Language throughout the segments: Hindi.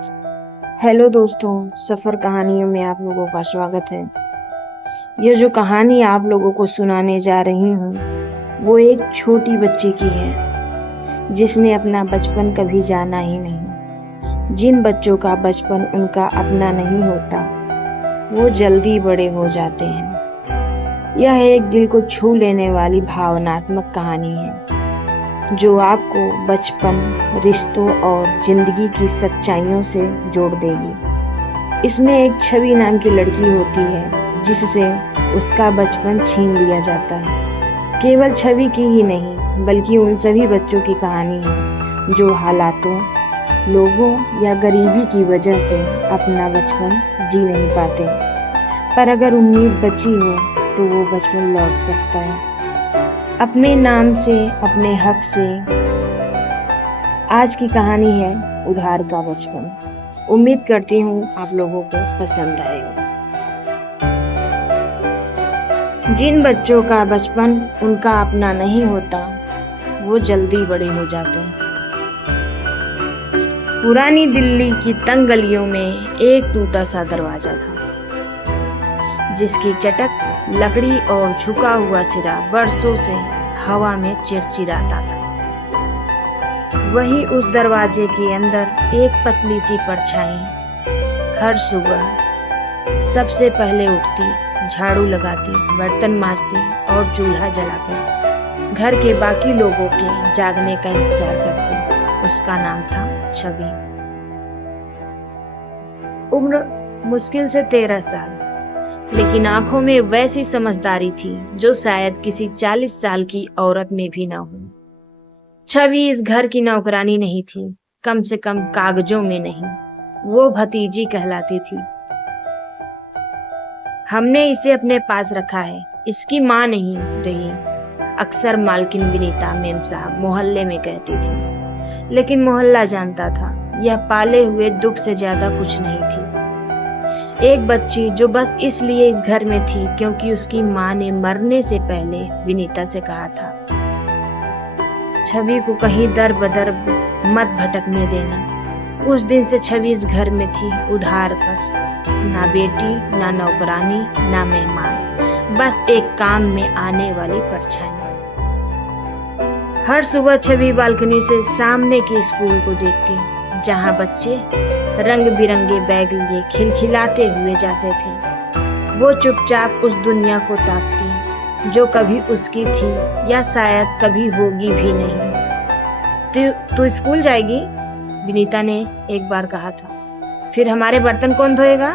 हेलो दोस्तों, सफ़र कहानियों में आप लोगों का स्वागत है। यह जो कहानी आप लोगों को सुनाने जा रही हूँ, वो एक छोटी बच्ची की है जिसने अपना बचपन कभी जाना ही नहीं। जिन बच्चों का बचपन उनका अपना नहीं होता, वो जल्दी बड़े हो जाते हैं। यह एक दिल को छू लेने वाली भावनात्मक कहानी है जो आपको बचपन, रिश्तों और जिंदगी की सच्चाइयों से जोड़ देगी। इसमें एक छवि नाम की लड़की होती है जिससे उसका बचपन छीन लिया जाता है। केवल छवि की ही नहीं, बल्कि उन सभी बच्चों की कहानी है जो हालातों, लोगों या गरीबी की वजह से अपना बचपन जी नहीं पाते। पर अगर उम्मीद बची हो तो वो बचपन लौट सकता है, अपने नाम से, अपने हक से। आज की कहानी है उधार का बचपन। उम्मीद करती हूँ आप लोगों को पसंद आएगा। जिन बच्चों का बचपन उनका अपना नहीं होता, वो जल्दी बड़े हो जाते हैं। पुरानी दिल्ली की तंग गलियों में एक टूटा सा दरवाजा था जिसकी चटक, लकड़ी और झुका हुआ सिरा बरसों से हवा में चिड़चिड़ाता था। वहीं उस दरवाजे के अंदर एक पतली सी परछाई हर सुबह सबसे पहले उठती, झाड़ू लगाती, बर्तन मांजती और चूल्हा जलाती, घर के बाकी लोगों के जागने का इंतजार करती। उसका नाम था छवि। उम्र मुश्किल से 13 साल, लेकिन आंखों में वैसी समझदारी थी जो शायद किसी 40 साल की औरत में भी न हो। छवि इस घर की नौकरानी नहीं थी, कम से कम कागजों में नहीं। वो भतीजी कहलाती थी। हमने इसे अपने पास रखा है, इसकी माँ नहीं रही, अक्सर मालकिन विनीता मेम साहब मोहल्ले में कहती थी। लेकिन मोहल्ला जानता था यह पाले हुए दुख से ज्यादा कुछ नहीं थी। एक बच्ची जो बस इसलिए इस घर में थी क्योंकि उसकी माँ ने मरने से पहले विनीता से कहा था, छवि को कहीं दर बदर मत भटकने देना। उस दिन से छवि इस घर में थी उधार पर, ना बेटी, ना नौकरानी, ना मेहमान, बस एक काम में आने वाली परछाई। हर सुबह छवि बालकनी से सामने के स्कूल को देखती, जहाँ बच्चे रंग बिरंगे बैग लिए खिलखिलाते हुए जाते थे। वो चुपचाप उस दुनिया को ताकती जो कभी उसकी थी या शायद कभी होगी भी नहीं। तू स्कूल जाएगी? विनीता ने एक बार कहा था। फिर हमारे बर्तन कौन धोएगा?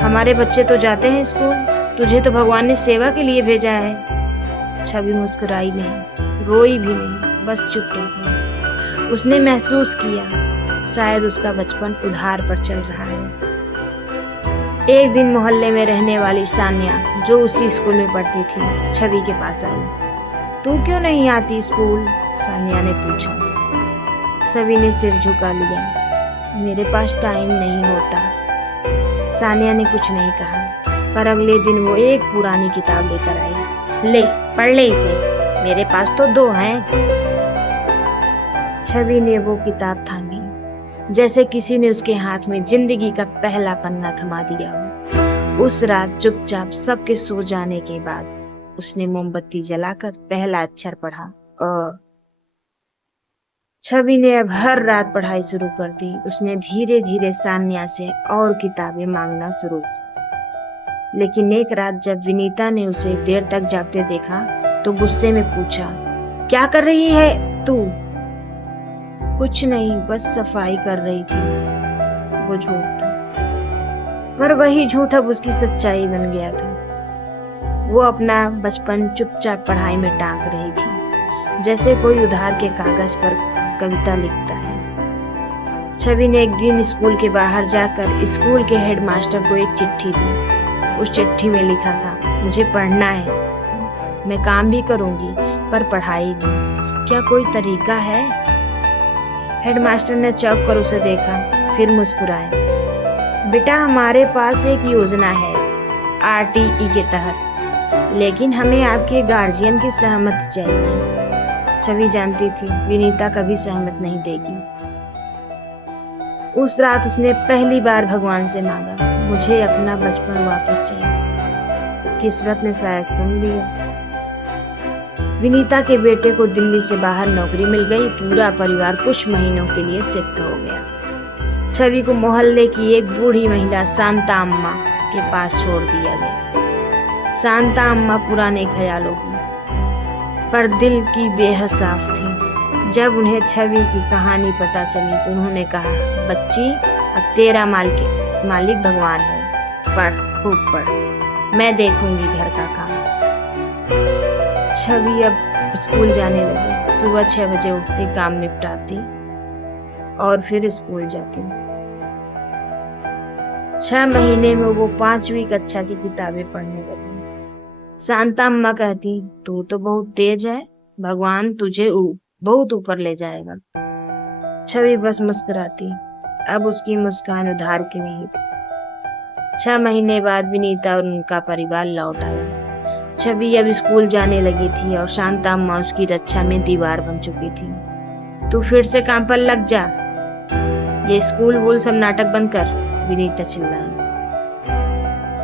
हमारे बच्चे तो जाते हैं स्कूल, तुझे तो भगवान ने सेवा के लिए भेजा है। छवि मुस्कुराई नहीं, रोई भी नहीं, बस चुप रह गई। उसने महसूस किया शायद उसका बचपन उधार पर चल रहा है। एक दिन मोहल्ले में रहने वाली सान्या, जो उसी स्कूल में पढ़ती थी, छवि के पास आई। तू क्यों नहीं आती स्कूल? सान्या ने पूछा। छवि ने सिर झुका लिया। मेरे पास टाइम नहीं होता। सान्या ने कुछ नहीं कहा, पर अगले दिन वो एक पुरानी किताब लेकर आई। ले, पढ़ ले इसे, मेरे पास तो 2 हैं। छवि ने वो किताब थामी, जैसे किसी ने उसके हाथ में जिंदगी का पहला पन्ना थमा दिया हो। उस रात चुपचाप सबके सो जाने के बाद उसने मोमबत्ती जलाकर पहला अक्षर पढ़ा, अ। छवि ने अब हर रात पढ़ाई शुरू कर दी। उसने धीरे धीरे सान्या से और किताबें मांगना शुरू की। लेकिन एक रात जब विनीता ने उसे देर तक जागते देखा तो गुस्से में पूछा, क्या कर रही है तू? कुछ नहीं, बस सफाई कर रही थी। वो झूठ था, पर वही झूठ अब उसकी सच्चाई बन गया था। वो अपना बचपन चुपचाप पढ़ाई में टांग रही थी, जैसे कोई उधार के कागज पर कविता लिखता है। छवि ने एक दिन स्कूल के बाहर जाकर स्कूल के हेडमास्टर को एक चिट्ठी दी। उस चिट्ठी में लिखा था, मुझे पढ़ना है, मैं काम भी करूंगी पर पढ़ाई भी, क्या कोई तरीका है? हेडमास्टर ने चौंक कर उसे देखा, फिर मुस्कुराए। बेटा, हमारे पास एक योजना है RTE के तहत, लेकिन हमें आपके गार्जियन की सहमति चाहिए। छवि जानती थी विनीता कभी सहमत नहीं देगी। उस रात उसने पहली बार भगवान से मांगा, मुझे अपना बचपन वापस चाहिए। किस्मत ने शायद सुन लिया। विनीता के बेटे को दिल्ली से बाहर नौकरी मिल गई। पूरा परिवार कुछ महीनों के लिए शिफ्ट हो गया। छवि को मोहल्ले की एक बूढ़ी महिला शांता अम्मा के पास छोड़ दिया गया। शांता अम्मा पुराने ख्यालों की पर दिल की बेहद साफ थी। जब उन्हें छवि की कहानी पता चली तो उन्होंने कहा, बच्ची, अब तेरा मालिक भगवान है, पढ़, खूब पढ़, मैं देखूंगी घर का काम। छवि अब स्कूल जाने लगी। सुबह 6 बजे उठती, काम निपटाती और फिर स्कूल जाती। 6 महीने में वो 5वीं कक्षा की किताबें पढ़ने लगी। शांता अम्मा कहती, तू तो बहुत तेज है, भगवान तुझे बहुत ऊपर ले जाएगा। छवि बस मुस्कुराती। अब उसकी मुस्कान उधार की नहीं थी। 6 महीने बाद विनीता और उनका परिवार लौट आया। छवि अब स्कूल जाने लगी थी और शांता अम्मा उसकी रक्षा में दीवार बन चुकी थी। तू फिर से काम पर लग जा, ये स्कूल वूल सब नाटक बंद कर, विनीता चिल्लाई।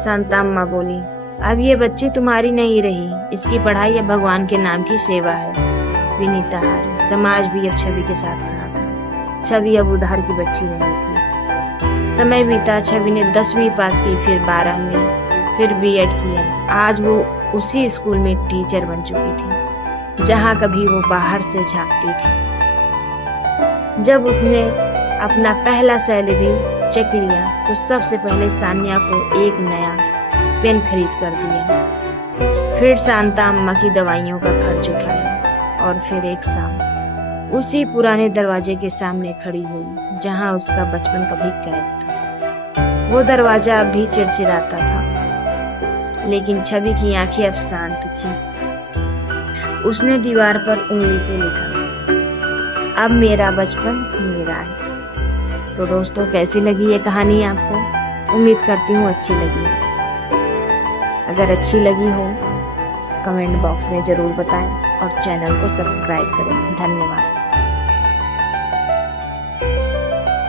शांता अम्मा बोली, अब ये बच्ची तुम्हारी नहीं रही, इसकी पढ़ाई अब भगवान के नाम की सेवा है। विनीता हारी। समाज भी अब छवि के साथ खड़ा था। छवि अब उधार की बच्ची नहीं थी। समय बीता। छवि ने 10वीं पास की, फिर 12वीं, फिर बीएड किया। आज वो उसी स्कूल में टीचर बन चुकी थी जहाँ कभी वो बाहर से झांकती थी। जब उसने अपना पहला सैलरी चेक लिया तो सबसे पहले सान्या को एक नया पेन खरीद कर दिया। फिर शांता अम्मा की दवाइयों का खर्च उठाया और फिर एक शाम उसी पुराने दरवाजे के सामने खड़ी हुई जहां उसका बचपन कभी कैद था। वो दरवाजा अब भी चिड़चिड़ाता था, लेकिन छवि की आंखें अब शांत थी। उसने दीवार पर उंगली से लिखा, अब मेरा बचपन मेरा है। तो दोस्तों, कैसी लगी ये कहानी आपको? उम्मीद करती हूँ अच्छी लगी। अगर अच्छी लगी हो कमेंट बॉक्स में ज़रूर बताएं और चैनल को सब्सक्राइब करें। धन्यवाद।